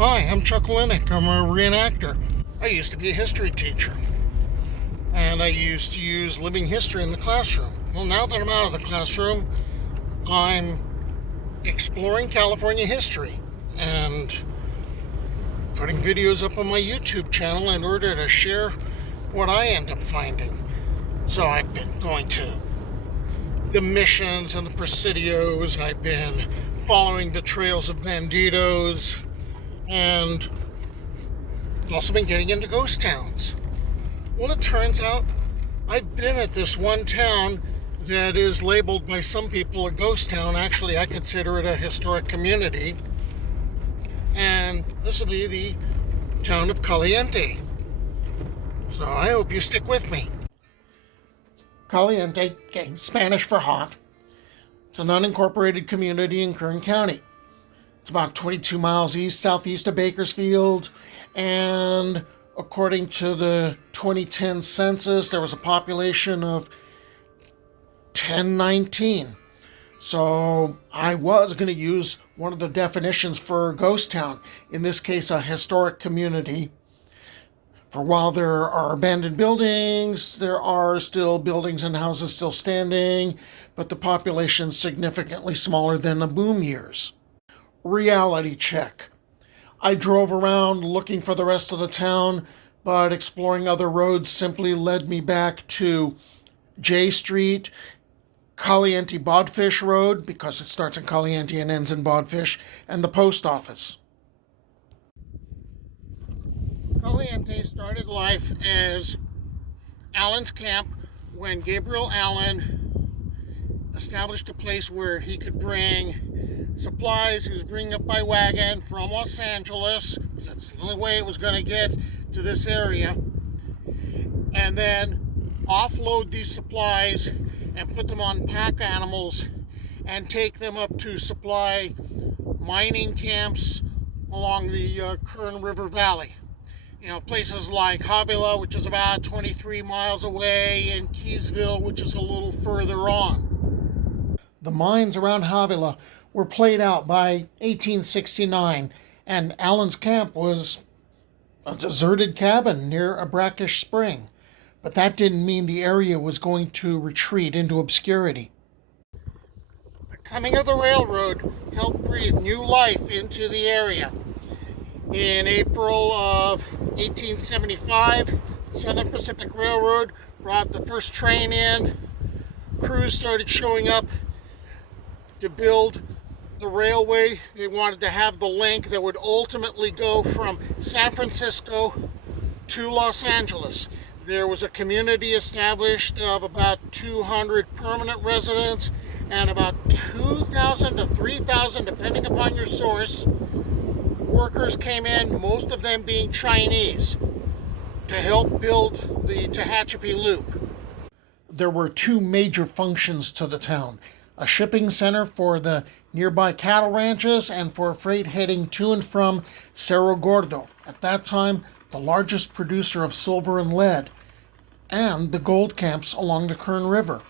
Hi, I'm Chuck Linick. I'm a reenactor. I used to be a history teacher, and I used to use living history in the classroom. Well, now that I'm out of the classroom, I'm exploring California history and putting videos up on my YouTube channel in order to share what I end up finding. So I've been going to the missions and the presidios. I've been following the trails of bandidos, and also been getting into ghost towns. Well, it turns out I've been at this one town that is labeled by some people a ghost town. Actually, I consider it a historic community. And this will be the town of Caliente. So I hope you stick with me. Caliente, okay, Spanish for hot. It's an unincorporated community in Kern County. It's about 22 miles southeast of Bakersfield, and according to the 2010 census, there was a population of 1019. So I was going to use one of the definitions for a ghost town, in this case a historic community. For while there are abandoned buildings, there are still buildings and houses still standing, but the population's significantly smaller than the boom years. Reality check. I drove around looking for the rest of the town, but exploring other roads simply led me back to J Street, Caliente Bodfish Road, because it starts in Caliente and ends in Bodfish, and the post office. Caliente started life as Allen's camp when Gabriel Allen established a place where he could bring supplies. He was bringing up by wagon from Los Angeles, because that's the only way it was going to get to this area, and then offload these supplies and put them on pack animals and take them up to supply mining camps along the Kern River Valley. You know, places like Havila, which is about 23 miles away, and Keysville, which is a little further on. The mines around Havila were played out by 1869, and Allen's camp was a deserted cabin near a brackish spring. But that didn't mean the area was going to retreat into obscurity. The coming of the railroad helped breathe new life into the area. In April of 1875, the Southern Pacific Railroad brought the first train in. Crews started showing up to build the railway. They wanted to have the link that would ultimately go from San Francisco to Los Angeles. There was a community established of about 200 permanent residents and about 2,000 to 3,000, depending upon your source, workers came in, most of them being Chinese, to help build the Tehachapi Loop. There were two major functions to the town: a shipping center for the nearby cattle ranches and for freight heading to and from Cerro Gordo, at that time the largest producer of silver and lead, and the gold camps along the Kern River.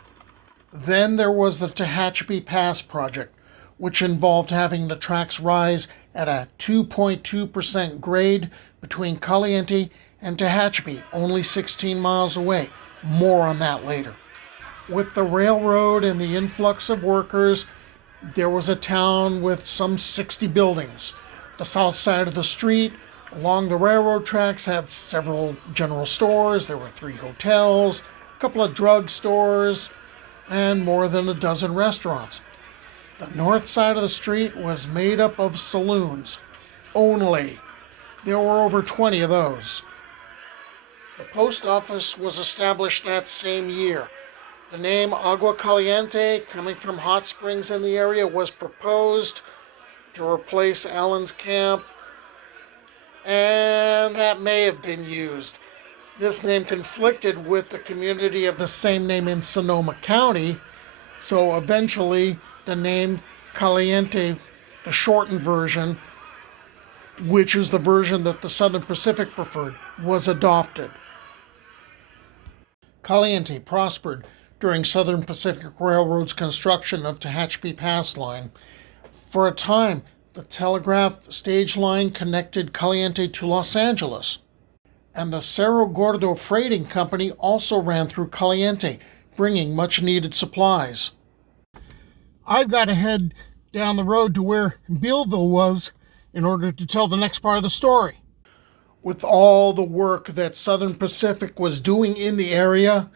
Then there was the Tehachapi Pass project, which involved having the tracks rise at a 2.2% grade between Caliente and Tehachapi, only 16 miles away. More on that later. With the railroad and the influx of workers, there was a town with some 60 buildings. The south side of the street along the railroad tracks had several general stores. There were 3 hotels, a couple of drug stores, and more than a dozen restaurants. The north side of the street was made up of saloons only. There were over 20 of those. The post office was established that same year. The name Agua Caliente, coming from hot springs in the area, was proposed to replace Allen's camp, and that may have been used. This name conflicted with the community of the same name in Sonoma County, so eventually the name Caliente, the shortened version, which is the version that the Southern Pacific preferred, was adopted. Caliente prospered during Southern Pacific Railroad's construction of Tehachapi Pass Line. For a time, The telegraph stage line connected Caliente to Los Angeles. And the Cerro Gordo Freighting Company also ran through Caliente, bringing much needed supplies. I've got to head down the road to where Bealville was in order to tell the next part of the story. With all the work that Southern Pacific was doing in the area,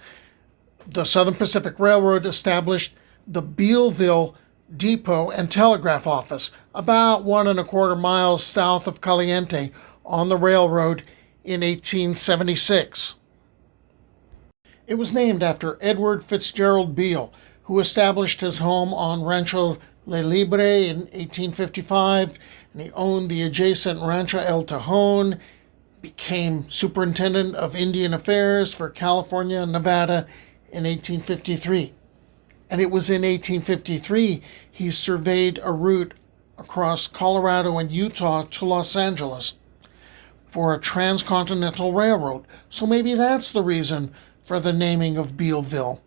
the Southern Pacific Railroad established the Bealville Depot and Telegraph Office, about 1¼ miles south of Caliente on the railroad in 1876. It was named after Edward Fitzgerald Beale, who established his home on Rancho Le Libre in 1855, and he owned the adjacent Rancho El Tejon, became superintendent of Indian Affairs for California and Nevada in 1853. And it was in 1853 he surveyed a route across Colorado and Utah to Los Angeles for a transcontinental railroad. So maybe that's the reason for the naming of Bealville.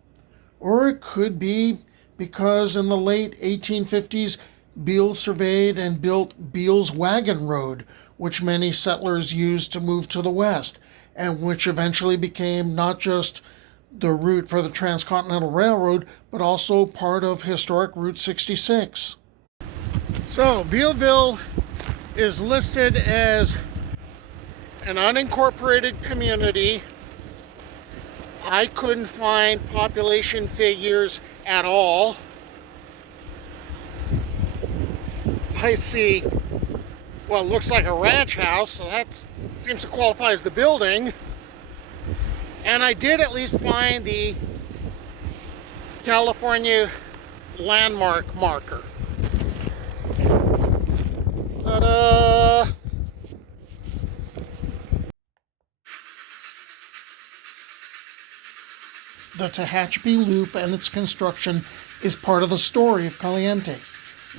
Or it could be because in the late 1850s, Beale surveyed and built Beale's Wagon Road, which many settlers used to move to the west, and which eventually became not just the route for the Transcontinental Railroad, but also part of historic Route 66. So, Bealville is listed as an unincorporated community. I couldn't find population figures at all. I see what looks like a ranch house, so that seems to qualify as the building. And I did at least find the California landmark marker. Ta-da! The Tehachapi Loop and its construction is part of the story of Caliente.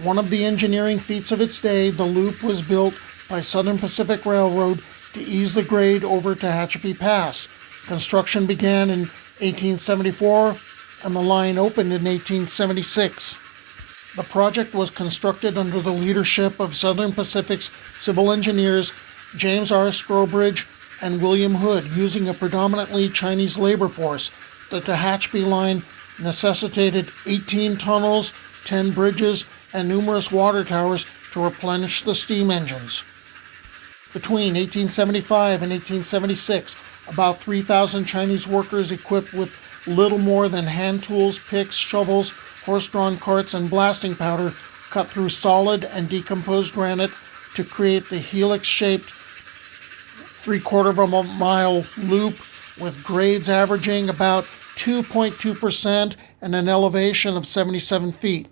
One of the engineering feats of its day, the loop was built by Southern Pacific Railroad to ease the grade over Tehachapi Pass. Construction began in 1874 and the line opened in 1876. The project was constructed under the leadership of Southern Pacific's civil engineers James R. Strobridge and William Hood, using a predominantly Chinese labor force. The Tehachapi line necessitated 18 tunnels, 10 bridges, and numerous water towers to replenish the steam engines. Between 1875 and 1876, about 3,000 Chinese workers equipped with little more than hand tools, picks, shovels, horse-drawn carts, and blasting powder cut through solid and decomposed granite to create the helix-shaped 3/4 mile loop with grades averaging about 2.2% and an elevation of 77 feet.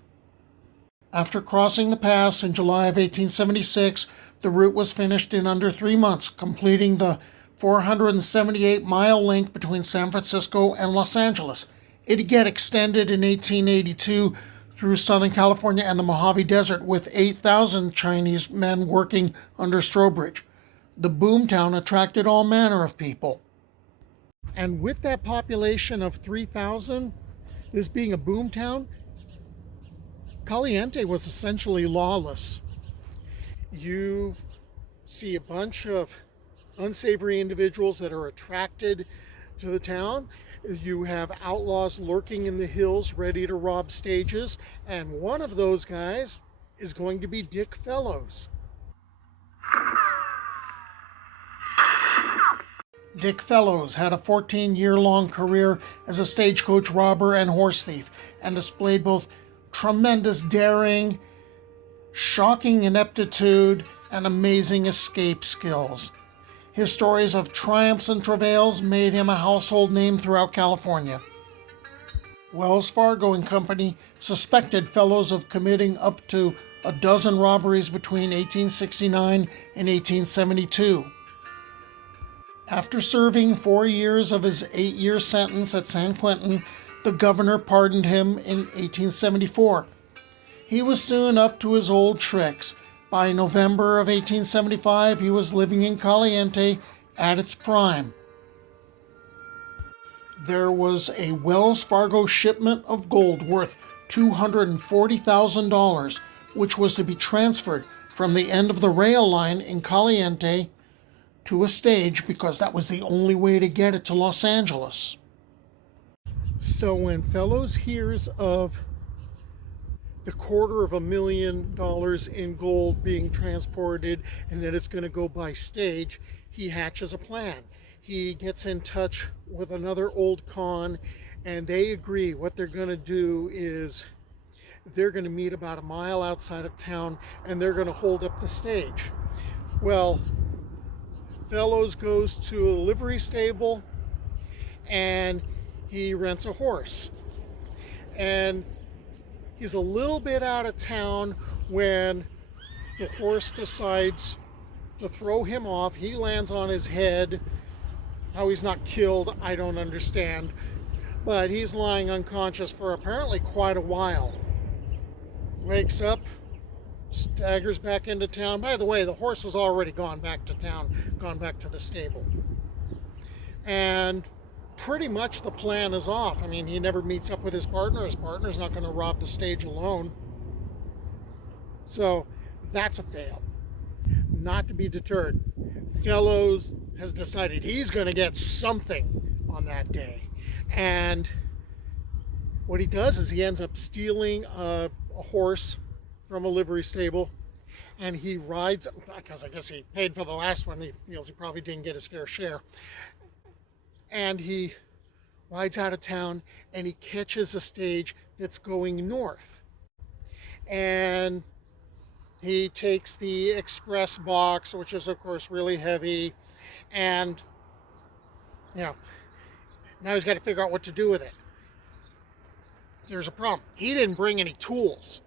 After crossing the pass in July of 1876, the route was finished in under 3 months, completing the 478-mile link between San Francisco and Los Angeles. It would get extended in 1882 through Southern California and the Mojave Desert with 8,000 Chinese men working under Strobridge. The boomtown attracted all manner of people. And with that population of 3,000, this being a boomtown, Caliente was essentially lawless. You see a bunch of unsavory individuals that are attracted to the town. You have outlaws lurking in the hills ready to rob stages, and one of those guys is going to be Dick Fellows. Dick Fellows had a 14-year-long career as a stagecoach robber and horse thief, and displayed both tremendous daring, shocking ineptitude, and amazing escape skills. His stories of triumphs and travails made him a household name throughout California. Wells Fargo and Company suspected Fellows of committing up to a dozen robberies between 1869 and 1872. After serving 4 years of his 8-year sentence at San Quentin, the governor pardoned him in 1874. He was soon up to his old tricks. By November of 1875, he was living in Caliente at its prime. There was a Wells Fargo shipment of gold worth $240,000, which was to be transferred from the end of the rail line in Caliente to a stage because that was the only way to get it to Los Angeles. So when Fellows hears of the $250,000 in gold being transported and that it's going to go by stage, he hatches a plan. He gets in touch with another old con, and they agree what they're going to do is they're going to meet about a mile outside of town and they're going to hold up the stage. Well, Fellows goes to a livery stable and he rents a horse. And he's a little bit out of town when the horse decides to throw him off. He lands on his head. How he's not killed, I don't understand. But he's lying unconscious for apparently quite a while. Wakes up, staggers back into town. By the way, the horse has already gone back to town, gone back to the stable. And pretty much the plan is off. I mean, he never meets up with his partner. His partner's not going to rob the stage alone. So that's a fail. Not to be deterred, Fellows has decided he's going to get something on that day. And what he does is he ends up stealing a horse from a livery stable, and he rides, because I guess he paid for the last one, he feels he probably didn't get his fair share, and he rides out of town and he catches a stage that's going north. And he takes the express box, which is of course really heavy, and now he's got to figure out what to do with it. There's a problem. He didn't bring any tools,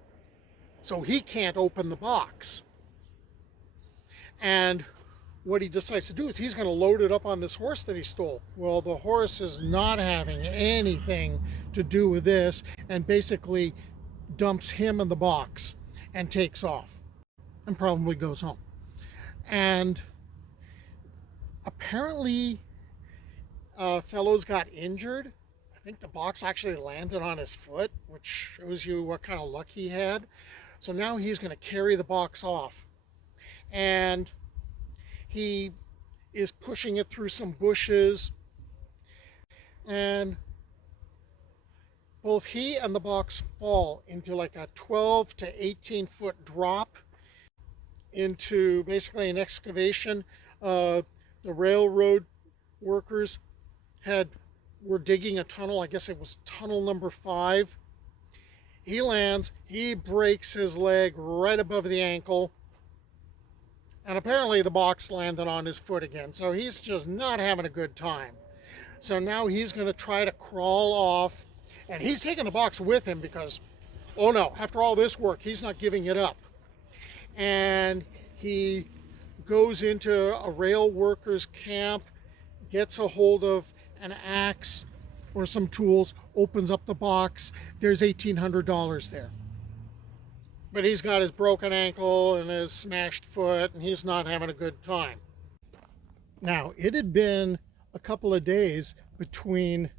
so he can't open the box. And what he decides to do is he's going to load it up on this horse that he stole. Well, the horse is not having anything to do with this and basically dumps him in the box and takes off and probably goes home. And apparently Fellows got injured. I think the box actually landed on his foot, which shows you what kind of luck he had. So now he's going to carry the box off. And he is pushing it through some bushes. And both he and the box fall into like a 12 to 18 foot drop into basically an excavation. The railroad workers were digging a tunnel. I guess it was tunnel number 5. He lands, he breaks his leg right above the ankle, and apparently the box landed on his foot again, so he's just not having a good time. So now he's going to try to crawl off, and he's taking the box with him because, oh no, after all this work, he's not giving it up. And he goes into a rail workers camp, gets a hold of an axe or some tools, opens up the box. There's $1,800 there. But he's got his broken ankle and his smashed foot, and he's not having a good time. Now, it had been a couple of days between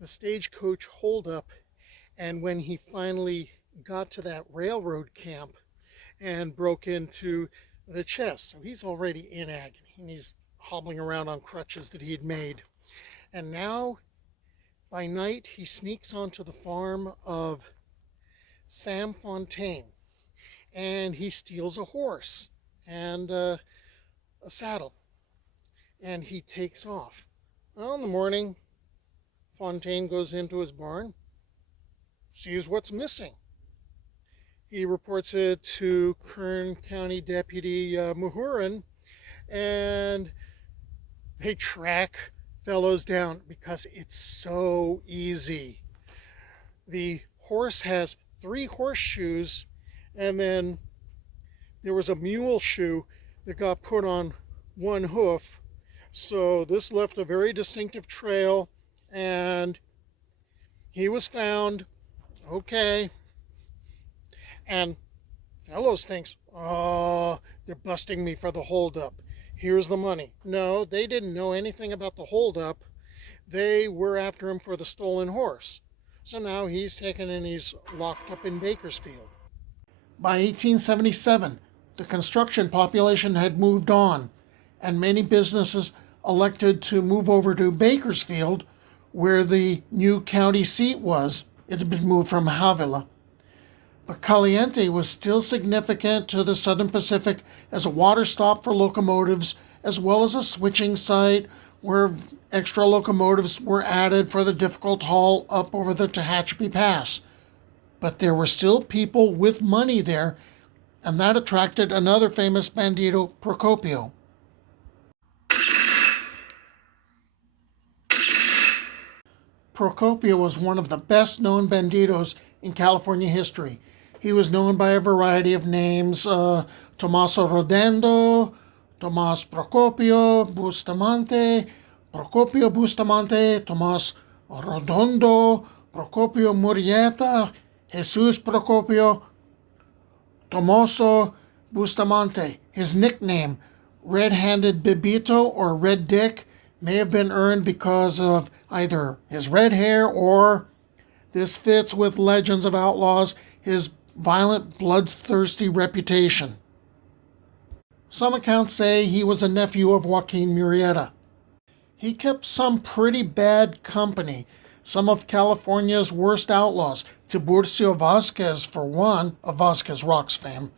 the stagecoach holdup and when he finally got to that railroad camp and broke into the chest. So he's already in agony, and he's hobbling around on crutches that he'd made. And now, by night, he sneaks onto the farm of Sam Fontaine, and he steals a horse and a saddle, and he takes off. Well, in the morning, Fontaine goes into his barn, sees what's missing. He reports it to Kern County Deputy Muhurin, and they track Fellows down because it's so easy. The horse has 3 horseshoes, and then there was a mule shoe that got put on one hoof. So this left a very distinctive trail, and he was found. Okay. And Fellows thinks, oh, they're busting me for the holdup. Here's the money. No, they didn't know anything about the holdup. They were after him for the stolen horse. So now he's taken and he's locked up in Bakersfield. By 1877, the construction population had moved on, and many businesses elected to move over to Bakersfield, where the new county seat was. It had been moved from Havila. But Caliente was still significant to the Southern Pacific as a water stop for locomotives, as well as a switching site where extra locomotives were added for the difficult haul up over the Tehachapi Pass. But there were still people with money there, and that attracted another famous Bandido Procopio. Procopio was one of the best-known bandidos in California history. He was known by a variety of names, Tommaso Rodendo, Tomas Procopio, Bustamante, Procopio Bustamante, Tomas Rodondo, Procopio Murrieta, Jesus Procopio, Tomaso Bustamante. His nickname, Red-Handed Bibito or Red Dick, may have been earned because of either his red hair or, this fits with legends of outlaws, his violent, bloodthirsty reputation. Some accounts say he was a nephew of Joaquin Murrieta. He kept some pretty bad company, some of California's worst outlaws, Tiburcio Vasquez for one, of Vasquez Rocks fame,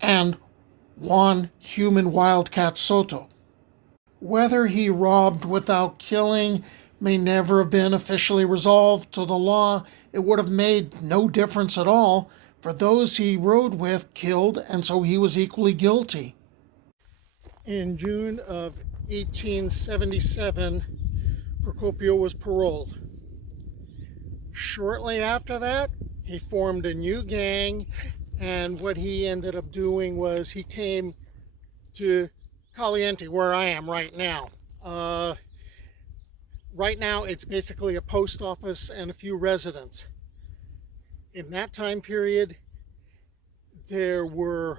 and Juan Human Wildcat Soto. Whether he robbed without killing may never have been officially resolved to the law. It would have made no difference at all, for those he rode with killed, and so he was equally guilty. In June of 1877, Procopio was paroled. Shortly after that, he formed a new gang, and what he ended up doing was he came to Caliente, where I am right now. Right now, it's basically a post office and a few residents. In that time period, there were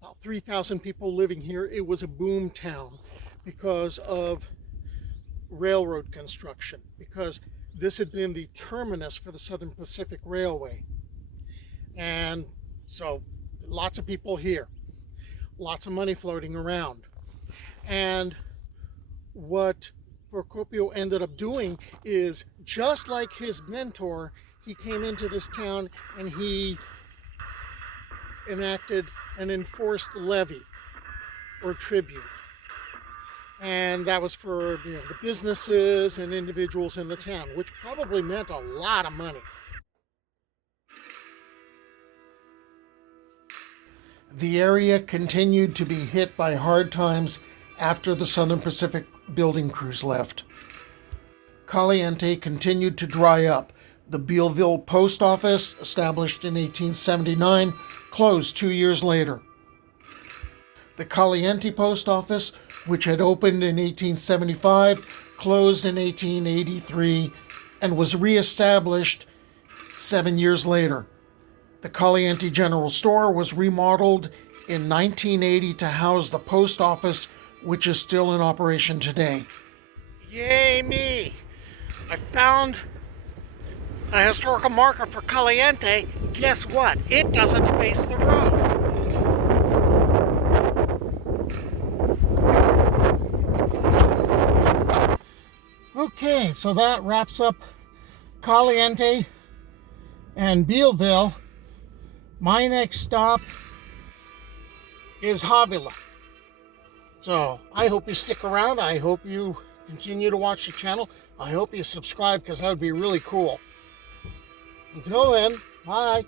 about 3,000 people living here. It was a boom town because of railroad construction, because this had been the terminus for the Southern Pacific Railway. And so lots of people here. Lots of money floating around. And what Procopio ended up doing is, just like his mentor, he came into this town and he enacted an enforced levy or tribute. And that was for the businesses and individuals in the town, which probably meant a lot of money. The area continued to be hit by hard times after the Southern Pacific building crews left. Caliente continued to dry up. The Bealville Post Office, established in 1879, closed 2 years later. The Caliente Post Office, which had opened in 1875, closed in 1883 and was reestablished 7 years later. The Caliente General Store was remodeled in 1980 to house the post office, which is still in operation today. Yay me! I found a historical marker for Caliente. Guess what? It doesn't face the road. Okay, so that wraps up Caliente and Bealville. My next stop is Havila. So I hope you stick around. I hope you continue to watch the channel. I hope you subscribe, because that would be really cool. Until then, bye.